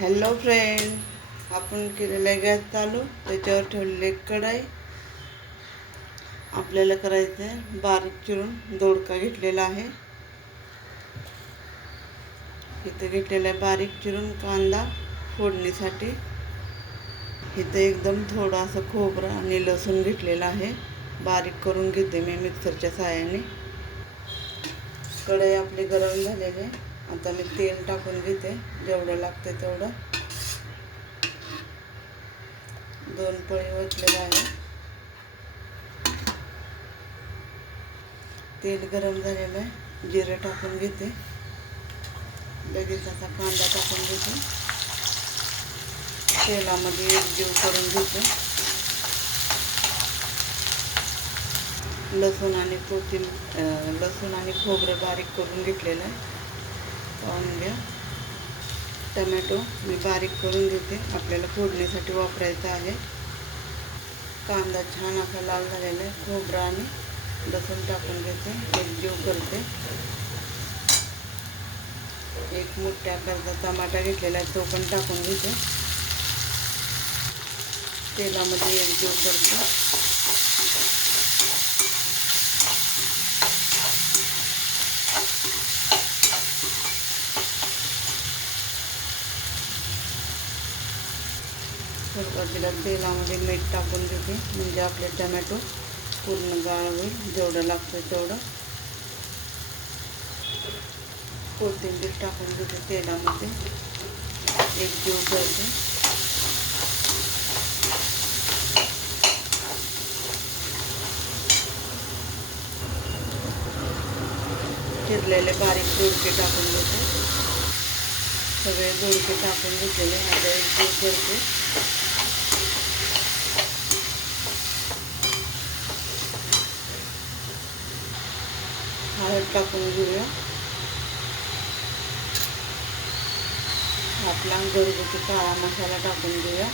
Hello friend, आपण केलेला gas चालू, त्याच्यावर ठेवलेले कढई. आपल्याला करायचं आहे बारीक चिरून दोडका घेतलेला आहे. इथं घेतलेला आहे बारीक चिरून कांदा फोडणीसाठी. इथं एकदम थोडं असं खोबरं आणि लसूण घेतलेलं आहे, बारीक करून घेते मी मिक्सरच्या साहाय्याने. कढई आपली गरम झालेली आहे. आता मी तेल टाकून घेते, जेवढं लागतं तेवढं. 2 पळी ओतलेलं आहे. तेल गरम झालेलं आहे, जिरं टाकून घेते. लगेच असा कांदा टाकून घेते, तेलामध्ये एकजीव करून घेते. लसूण आणि खोबरं बारीक करून घेतलेलं आहे, पाहून घ्या. टमॅटो मी बारीक करून घेते, आपल्याला फोडणीसाठी वापरायचा आहे. कांदा छान असा लाल झालेला आहे. खोबरं आणि लसूण टाकून घेते, एकजीव करते. एक मोठ्या आकाराचा टमाटा घेतलेला आहे, तो पण टाकून घेते. तेलामध्ये एकजीव करते. सुरुवातीला तेलामध्ये मीठ टाकून घेते, म्हणजे आपले टमॅटो पूर्ण गाळ होईल. जेवढं लागतं तेवढं. कोथिंबीर टाकून घेते, तेलामध्ये एकजीव करते. चिरलेले बारीक दोडके टाकून घेते. सगळे दोडके टाकून घेतलेले आता एकजीव करते. हळद टाकून घेऊया. आपला घरगुती काळा मसाला टाकून घेऊया.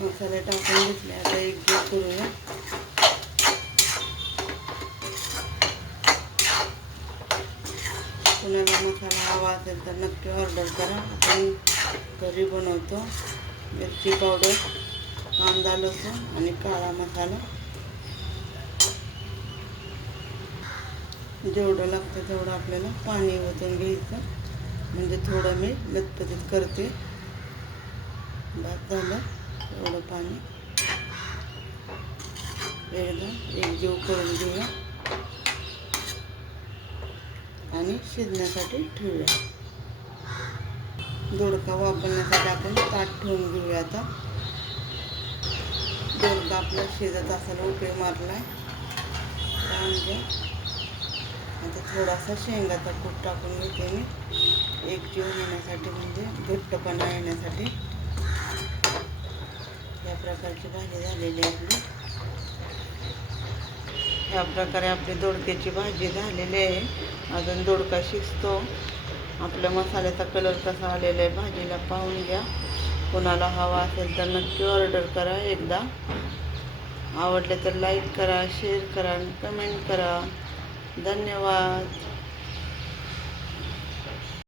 मसाले टाकून घेतले, आता एकजीव करूया. कुणाला मसाला हवा असेल तर नक्की ऑर्डर करा, आपण घरी बनवतो. मिरची पावडर, कांदा, लसूण आणि काळा मसाला. जेवढं लागतं तेवढं आपल्याला पाणी ओतून घ्यायचं, म्हणजे थोडं मी लचपचीत करते. बस झालं एवढं पाणी. एकदा एकजीव करून घेऊया आणि शिजण्यासाठी ठेवूया. दोडका वापरण्यासाठी आपण ताट ठेवून घेऊया. आता दोडका आपला शिजत असायला उकळी मारलाय, म्हणजे आता थोडासा शेंगाचा कूट टाकून घेते मी, एकजीव होण्यासाठी, म्हणजे घट्टपणा येण्यासाठी. या प्रकारची भाजी झालेली आपली. या प्रकारे आपली दोडक्याची भाजी झालेली आहे. अजून दोडका शिजतो. आपल्या मसाल्याचा कलर कसा आलेला आहे भाजीला पाहून घ्या. कोणाला हवा असेल तर नक्की ऑर्डर करा. एकदा आवडले तर लाईक करा, शेअर करा आणि कमेंट करा. धन्यवाद.